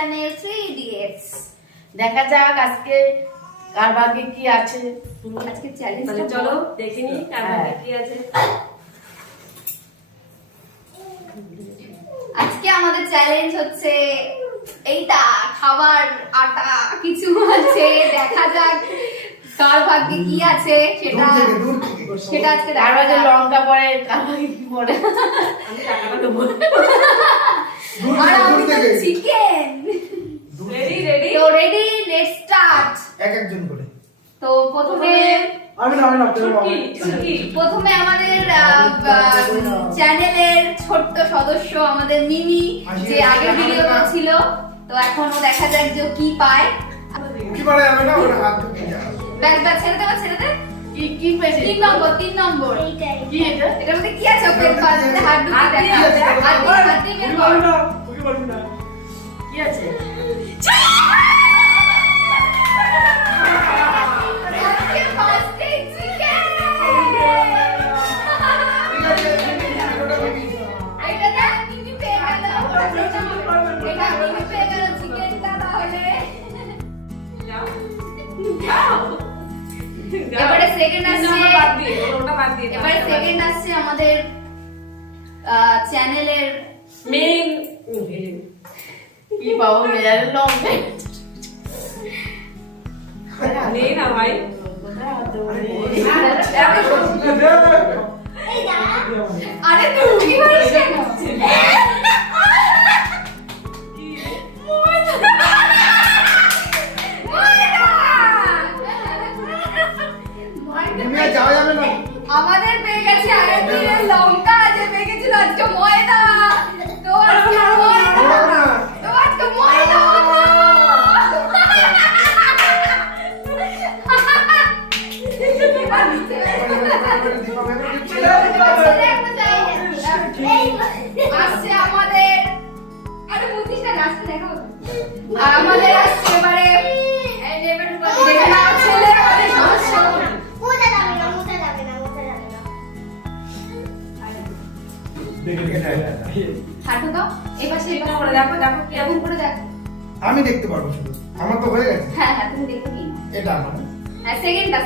Channel 3 Idiots। দেখা যাক আজকে কার ভাগ্যে কি আছে। আজকে চ্যালেঞ্জ তাহলে চলো দেখে নি কার ভাগ্যে কি আছে। আজকে আমাদের চ্যালেঞ্জ হচ্ছে এইটা, খাবার আটা কিছু আছে, দেখা যাক কার ভাগ্যে কি আছে সেটা সেটা আজকে কার দেখা ভাগ্যে যাক। লঙ্কা পড়ে, কার ভাগ্যে কি পড়ে। আমি টাকাটা দেবো। আর আমি তো চিকেন। রেডি রেডি তো রেডি, লেটস স্টার্ট। একজন করে। তো প্রথমে আমি না চুটকি চুটকি প্রথমে আমাদের চ্যানেলের ছোট্ট সদস্য আমাদের মিমি, যে আগের ভিডিওতে ছিল, তো এখন ও দেখা যাক যে ও কি পায়। কি পারে আমি না ওটা হাত ঢুকিয়ে যাও। ব্যাগটা ছেড়ে দে, ছেড়ে দে। কি কি পেয়েছে? 3 নম্বর, 3 নম্বর। কি এটা? এটার মধ্যে কি আছে? ওকে পাশে হাত ঢুকিয়ে দেখা। হাত দিয়ে বের কর। ওকে পারবি না। কি আছে? আজকে ফার্স্ট ডে চিকেন। এটা দেখ, মিমি পেয়ে গেল। এটা মিমি পেয়ে গেল চিকেনটা তাহলে। যাও যাও এবারে সেকেন্ড আসছে, বাদ দিয়ে ওটা বাদ দিয়ে এবারে সেকেন্ড আসছে আমাদের চ্যানেলের মেন কি পাবো মেজারের লঙ্কা? নেই না ভাই আরে তুই কি বলিস কেন? দুনিয়া যাওয়া যাবে না। আমাদের পেয়ে গেছে আগের দিনের লঙ্কা, যে পেয়ে গেছিল আজকে ময়দা। তো আজকে ময়দা, তো আজকে ময়দা আসছে আমাদের। আরে বুঝিস না, নাচতে দেখাও। আর আমাদের আসছে এবারে দেখে নাও, ছেলের আমাদের সমস্যা। হাঁটু দাও, এবার সেটা করে দেখো, দেখো কিরকম করে দেখো। আমি দেখতে পারবো শুধু, আমার তো হয়ে গেছে। হ্যাঁ হ্যাঁ, তুমি দেখতে কি না। এটা আমার হ্যাঁ, সেকেন্ডটা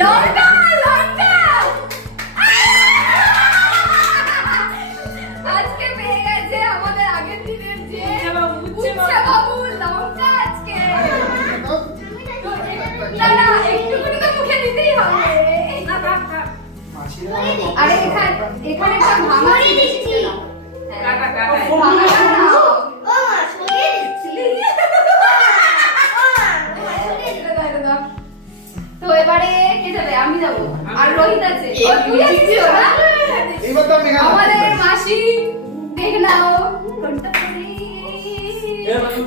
লঙ্কা, লঙ্কা আজকে পেয়ে গেছে আমাদের আগের দিনের যে উচ্ছে বাবু লঙ্কা আজকে। না না, একটুখানি তো মুখে দিতেই হবে। মাসিরা আরে এখানে এখানে একটা ভাঙা ছিল। কাটা কাটা ভাঙাটা নাও। তো এবারে কে যাবে? আমি যাবো, আর রোহিত আছে। ও তুই আছিস না? এইবার তো আমি আমাদের মাসি দেখ নাও কোনটা পরে।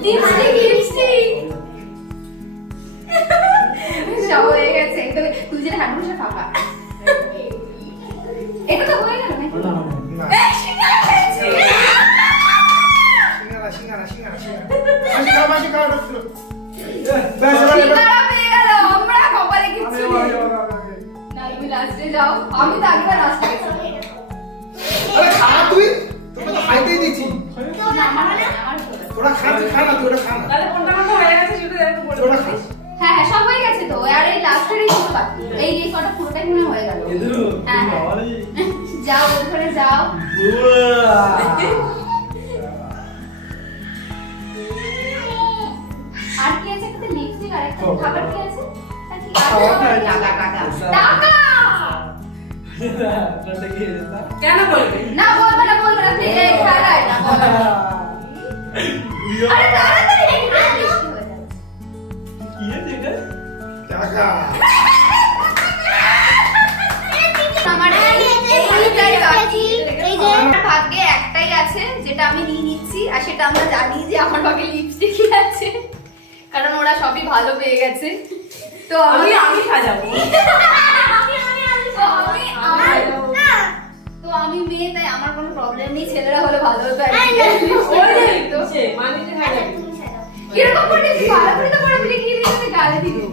লিপস্টিক সব হয়ে গেছে। তো তুই যেটা হাঁটু বসে ফাঁকা। এটা তো হয়ে গেল নাকি? না এই শিকার হয়েছে। সিঙ্গারা মাসি খাওয়া ঢুকলো। ব্যাস এবার শিকারা পেয়ে গেল, আমরা কপালে কিচ্ছু নেই। না, তুমি লাস্টে যাও, আমি তো আগেবার লাস্টে গেছি। আরে খা তুই, তোকে তো খাইতেই দিচ্ছি। না, আমার চলে। তোরা খাচ্ছিস, খা না তুই, ওটা খা না। তাহলে কোনটা কোনটা হয়ে গেছে সেটা দেখো বলে তোরা খাস। হ্যাঁ হ্যাঁ, সব হয়ে গেছে তো। আর এই লাস্টেরই শুধু বাকি। এই কটা পুরোটাই মনে হয়ে গেল। হ্যাঁ হ্যাঁ, যাও ওই ঘরে যাও। আর কি আছে? একটা লিপস্টিক, আর একটা খাবার কি আছে? আর কি? টাকা। কেন বলবে না বলবে না, বলবে না, প্লিজ। এই খালা এটা বলো না। আরে তাড়াতাড়ি এই খালা বৃষ্টি হয়ে যাচ্ছে। টাকা। আমার এইটাই বাকি। আমার ভাগ্যে একটাই আছে, যেটা আমি নিয়ে নিচ্ছি, আর সেটা আমরা জানি যে আমার ভাগ্যে লিপস্টিকই আছে, কারণ ওরা সবই ভালো পেয়ে গেছে। তো আমি আমি আমি সাজাবো তো আমি মেয়ে, তাই আমার কোনো প্রবলেম নেই। ছেলেরা হলে ভালো হতো আর কি। ওই যে দিচ্ছে মানিতে সাজাবো কিরকম করে দিবি? ভালো করে তো করে দিবি, কি দিবি গালে দিবি।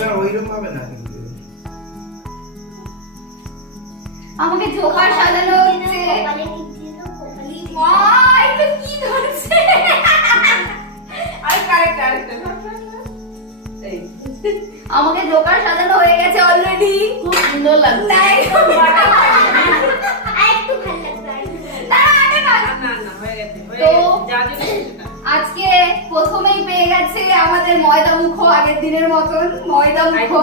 না ওইরকম হবে না কিন্তু। আমাকে জোকার সাজানো হচ্ছে। মা এটা কি ধরছে আর কারেক্ট এই আমাকে জোকার সাজানো হয়ে গেছে অলরেডি খুব সুন্দর লাগছে আরেকটু ভালো লাগবে না না হয়ে গেছে তো যা যেটা সেটা আজকে প্রথমেই পেয়ে গেছে আমাদের ময়দা মুখো আগের দিনের মতন ময়দা মুখো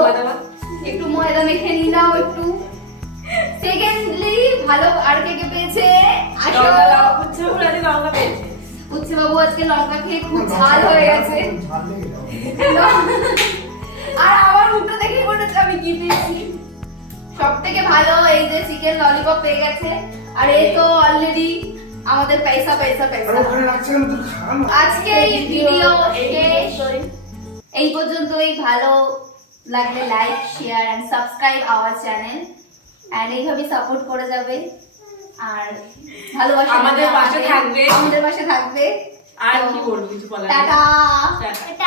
একটু ময়দা মেখে নিয়ে নাও একটু সেকেন্ডলি ভালো আর কে কে পেয়েছে আসো উচ্ছে বলে আজকে লঙ্কা পেয়েছে উচ্ছে বাবু আজকে লঙ্কা খেয়ে খুব ঝাল হয়ে গেছে ঝাল লেগে যাবে। আর আমার মুখটা দেখে মনে হচ্ছে আমি কি পেয়েছি সব থেকে ভালো এই যে চিকেন ললিপপ পেয়ে গেছে আর এই তো অলরেডি আমাদের পয়সা পয়সা আরে পয়সা ওখানে রাখছে কেন তুই খা না আজকে এই ভিডিও শেষ এই পর্যন্তই ভালো লাগলে like share and subscribe our channel and এইভাবে সাপোর্ট করে যাবে আর ভালোবাসা আমাদের পাশে থাকবে। আমাদের পাশে থাকবে আর তো কি বলবো কিছু বলার নেই। Tata tata